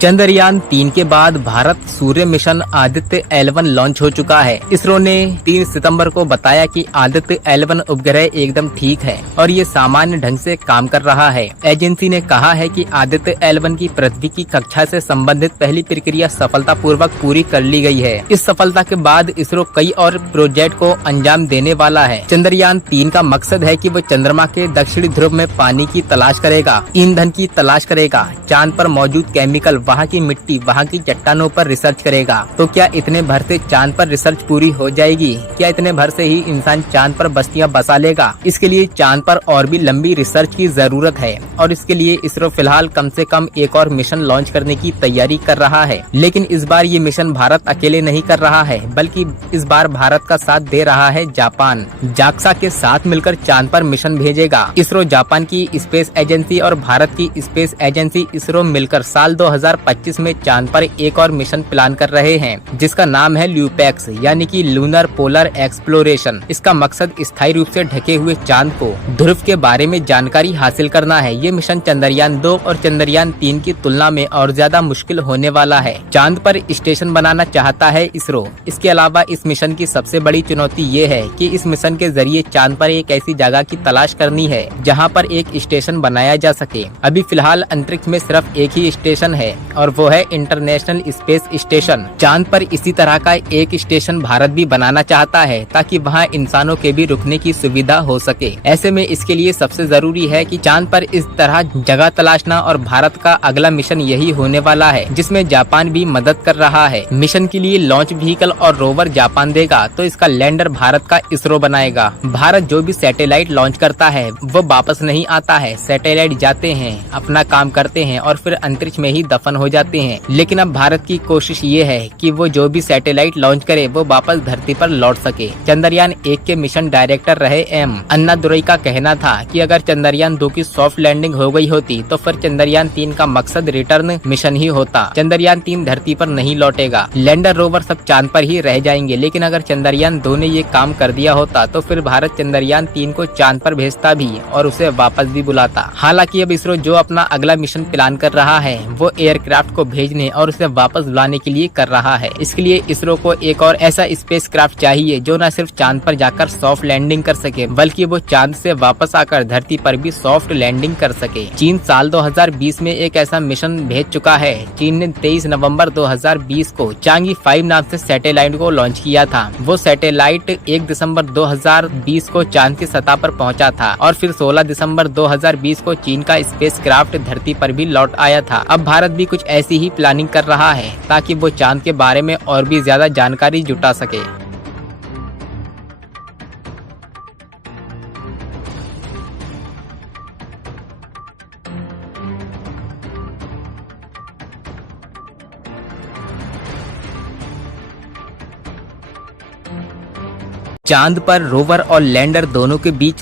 चंद्रयान-3 के बाद भारत सूर्य mission Aditya L1 launch हो चुका है। इसरो ने 3 सितंबर को बताया कि आदित्य L1 उपग्रह एकदम ठीक है और ये सामान्य ढंग से काम कर रहा है। एजेंसी ने कहा है कि आदित्य L1 की पृथ्वी की कक्षा से संबंधित पहली प्रक्रिया सफलतापूर्वक पूरी कर ली गई है। इस सफलता के बाद इसरो कई और प्रोजेक्ट को अंजाम देने वाला है। चंद्रयान-3 का मकसद है कि वो चंद्रमा के दक्षिणी ध्रुव में पानी की तलाश करेगा, ईंधन की तलाश करेगा, चांद पर मौजूद केमिकल, वहाँ की मिट्टी, वहाँ की चट्टानों पर रिसर्च करेगा। तो क्या इतने भर से चांद पर रिसर्च पूरी हो जाएगी? क्या इतने भर से ही इंसान चांद पर बस्तियां बसा लेगा? इसके लिए चांद पर और भी लंबी रिसर्च की जरूरत है और इसके लिए इसरो फिलहाल कम से कम एक और मिशन लॉन्च करने की तैयारी कर रहा है। लेकिन इस बार ये मिशन भारत अकेले नहीं कर रहा है, बल्कि इस बार भारत का साथ दे रहा है जापान। जाक्सा के साथ मिलकर चांद पर मिशन भेजेगा। इसरो, जापान की स्पेस एजेंसी और भारत की स्पेस एजेंसी इसरो मिलकर साल 2025 में चांद पर एक और मिशन प्लान कर रहे हैं, जिसका नाम है ल्यूपेक्स, यानी कि लूनर पोलर एक्सप्लोरेशन। इसका मकसद स्थायी रूप से ढके हुए चांद को ध्रुव के बारे में जानकारी हासिल करना है। ये मिशन चंद्रयान-2 और चंद्रयान-3 की तुलना में और ज्यादा मुश्किल होने वाला है। चांद पर स्टेशन बनाना चाहता है इसरो। इसके अलावा इस मिशन की सबसे बड़ी चुनौती ये है कि इस मिशन के जरिए चांद पर एक ऐसी जगह की तलाश करनी है जहाँ पर एक स्टेशन बनाया जा सके। अभी फिलहाल अंतरिक्ष में सिर्फ एक ही स्टेशन है और वो है इंटरनेशनल स्पेस स्टेशन। चांद पर इसी तरह का एक स्टेशन भारत भी बनाना चाहता है ताकि वहाँ इंसानों के भी रुकने की सुविधा हो सके। ऐसे में इसके लिए सबसे जरूरी है कि चांद पर इस तरह जगह तलाशना और भारत का अगला मिशन यही होने वाला है, जिसमें जापान भी मदद कर रहा है। मिशन के लिए लॉन्च व्हीकल और रोवर जापान देगा तो इसका लैंडर भारत का इसरो बनाएगा। भारत जो भी सैटेलाइट लॉन्च करता है वो वापस नहीं आता है। सैटेलाइट जाते हैं, अपना काम करते हैं और फिर अंतरिक्ष में ही दफन हो जाते हैं। लेकिन अब भारत की कोशिश ये है कि वो जो भी सैटेलाइट लॉन्च करे वो वापस धरती पर लौट सके। चंद्रयान-1 के मिशन डायरेक्टर रहे एम अन्नादुरई का कहना था कि अगर चंद्रयान-2 की सॉफ्ट लैंडिंग हो गई होती तो फिर चंद्रयान-3 का मकसद रिटर्न मिशन ही होता। चंद्रयान-3 धरती पर नहीं लौटेगा, लैंडर रोवर सब चांद पर ही रह जाएंगे। लेकिन अगर चंद्रयान-2 ने ये काम कर दिया होता तो फिर भारत चंद्रयान-3 को चांद पर भेजता भी और उसे वापस भी बुलाता। हालांकि अब इसरो जो अपना अगला मिशन प्लान कर रहा है वो एयरक्राफ्ट को भेजने और उसे वापस बुलाने के लिए कर रहा है। इसके लिए इसरो को एक और ऐसा स्पेसक्राफ्ट चाहिए जो न सिर्फ चांद पर जाकर सॉफ्ट लैंडिंग कर सके, बल्कि वो चांद से वापस आकर धरती पर भी सॉफ्ट लैंडिंग कर सके। चीन साल 2020 में एक ऐसा मिशन भेज चुका है। चीन ने 23 नवंबर 2020 को चांगी 5 नाम से सैटेलाइट को लॉन्च किया था। वो सैटेलाइट 1 दिसंबर 2020 को चांद की सतह पर पहुंचा था और फिर 16 दिसंबर 2020 को चीन का स्पेसक्राफ्ट धरती पर भी लौट आया था। अब भारत भी कुछ ऐसी ही प्लानिंग कर रहा है ताकि वो चांद के बारे में और भी ज्यादा जानकारी जुटा सके। चांद पर रोवर और लैंडर दोनों के बीच